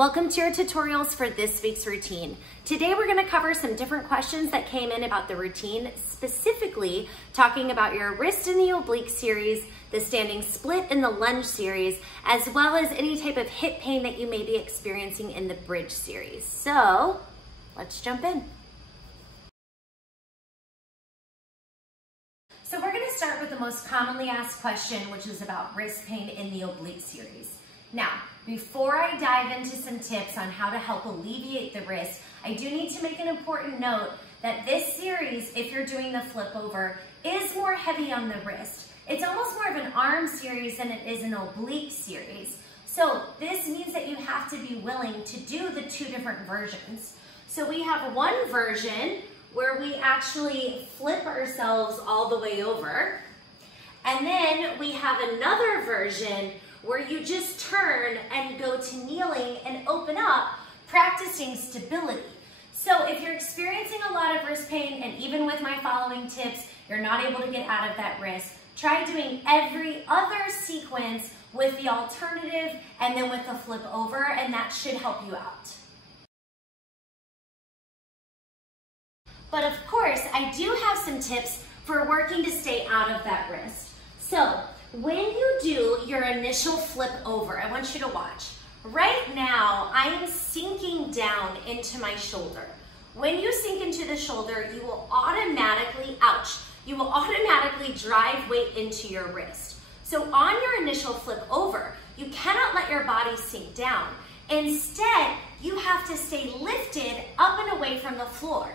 Welcome to your tutorials for this week's routine. Today we're going to cover some different questions that came in about the routine, specifically talking about your wrist in the oblique series, the standing split in the lunge series, as well as any type of hip pain that you may be experiencing in the bridge series. So let's jump in. So we're going to start with the most commonly asked question, which is about wrist pain in the oblique series. Now, before I dive into some tips on how to help alleviate the wrist, I do need to make an important note that this series, if you're doing the flip over, is more heavy on the wrist. It's almost more of an arm series than it is an oblique series. So this means that you have to be willing to do the two different versions. So we have one version where we actually flip ourselves all the way over. And then we have another version where you just turn and go to kneeling and open up, practicing stability. So if you're experiencing a lot of wrist pain, and even with my following tips, you're not able to get out of that wrist, try doing every other sequence with the alternative and then with the flip over, and that should help you out. But of course, I do have some tips for working to stay out of that wrist. So when you do your initial flip over, I want you to watch. Right now, I am sinking down into my shoulder. When you sink into the shoulder, you will automatically, you will automatically drive weight into your wrist. So on your initial flip over, you cannot let your body sink down. Instead, you have to stay lifted up and away from the floor.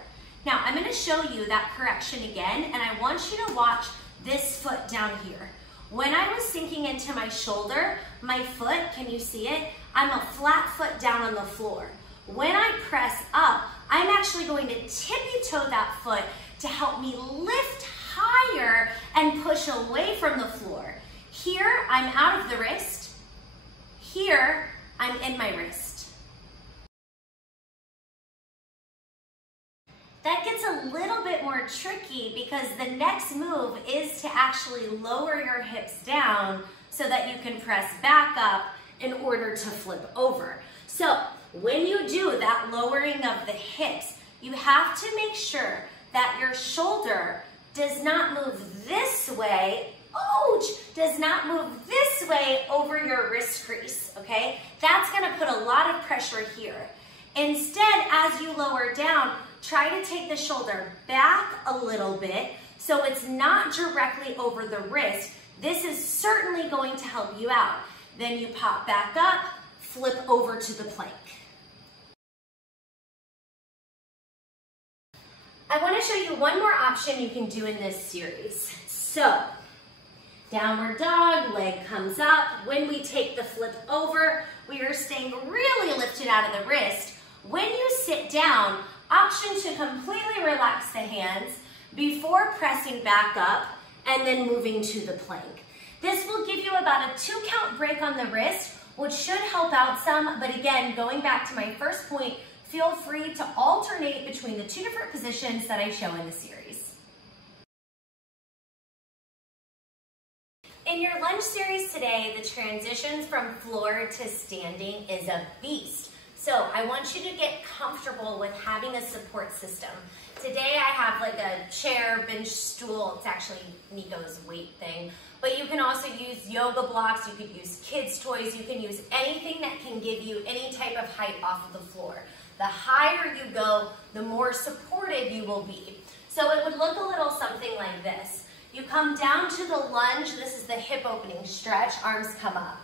Now, I'm going to show you that correction again, and I want you to watch this foot down here. When I was sinking into my shoulder, my foot, can you see it? I'm a flat foot down on the floor. When I press up, I'm actually going to tippy-toe that foot to help me lift higher and push away from the floor. Here, I'm out of the wrist. Here, I'm in my wrist. That gets a little bit more tricky because the next move is to actually lower your hips down so that you can press back up in order to flip over. So when you do that lowering of the hips, you have to make sure that your shoulder does not move this way, does not move this way over your wrist crease, okay? That's gonna put a lot of pressure here. Instead, as you lower down, try to take the shoulder back a little bit so it's not directly over the wrist. This is certainly going to help you out. Then you pop back up, flip over to the plank. I want to show you one more option you can do in this series. So, downward dog, leg comes up. When we take the flip over, we are staying really lifted out of the wrist. When you sit down, option to completely relax the hands before pressing back up and then moving to the plank. This will give you about a 2-count break on the wrist, which should help out some, but again, going back to my first point, feel free to alternate between the two different positions that I show in the series. In your lunge series today, the transitions from floor to standing is a beast. So I want you to get comfortable with having a support system. Today I have like a chair, bench, stool. It's actually Nico's weight thing. But you can also use yoga blocks. You could use kids' toys. You can use anything that can give you any type of height off of the floor. The higher you go, the more supported you will be. So it would look a little something like this. You come down to the lunge. This is the hip opening stretch. Arms come up.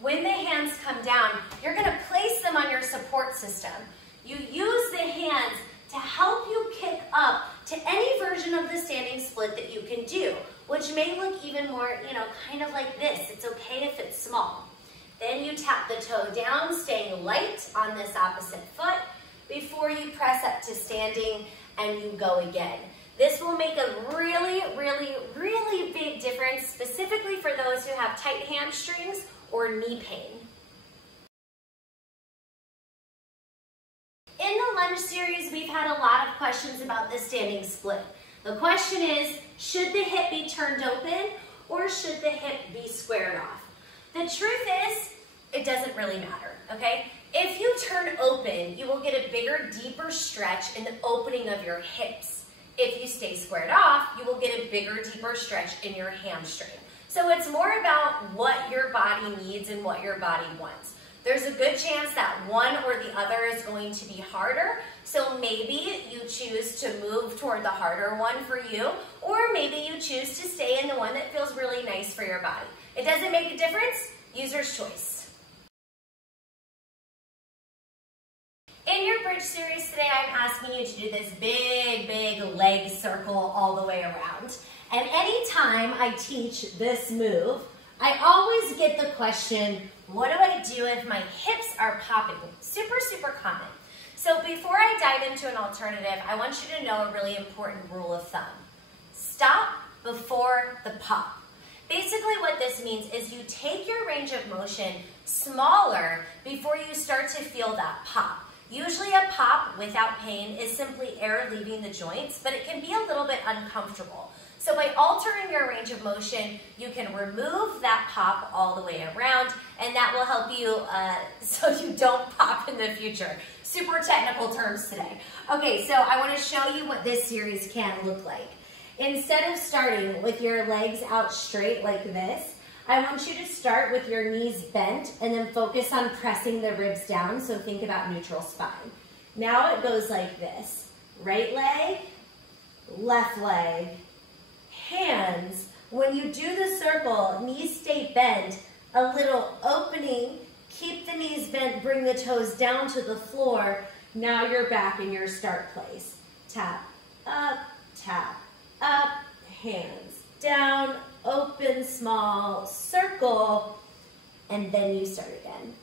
When the hands come down, you're going to place them on your support system. You use the hands to help you kick up to any version of the standing split that you can do, which may look even more, kind of like this. It's okay if it's small. Then you tap the toe down, staying light on this opposite foot before you press up to standing and you go again. This will make a really, really, really big difference, specifically for those who have tight hamstrings or knee pain. In the lunge series, we've had a lot of questions about the standing split. The question is, should the hip be turned open or should the hip be squared off? The truth is, it doesn't really matter, okay? If you turn open, you will get a bigger, deeper stretch in the opening of your hips. If you stay squared off, you will get a bigger, deeper stretch in your hamstring. So it's more about what your body needs and what your body wants. There's a good chance that one or the other is going to be harder, so maybe you choose to move toward the harder one for you, or maybe you choose to stay in the one that feels really nice for your body. It doesn't make a difference, user's choice. In your bridge series today, I'm asking you to do this big leg circle all the way around. And anytime I teach this move, I always get the question, what do I do if my hips are popping? Super common. So before I dive into an alternative, I want you to know a really important rule of thumb. Stop before the pop. Basically what this means is you take your range of motion smaller before you start to feel that pop. Usually a pop without pain is simply air leaving the joints, but it can be a little bit uncomfortable. So by altering your range of motion, you can remove that pop all the way around, and that will help you so you don't pop in the future. Super technical terms today. Okay, so I want to show you what this series can look like. Instead of starting with your legs out straight like this, I want you to start with your knees bent and then focus on pressing the ribs down, so think about neutral spine. Now it goes like this. Right leg, left leg, hands. When you do the circle, knees stay bent, a little opening, keep the knees bent, bring the toes down to the floor. Now you're back in your start place. Tap, up, hands down, open, small, circle, and then you start again.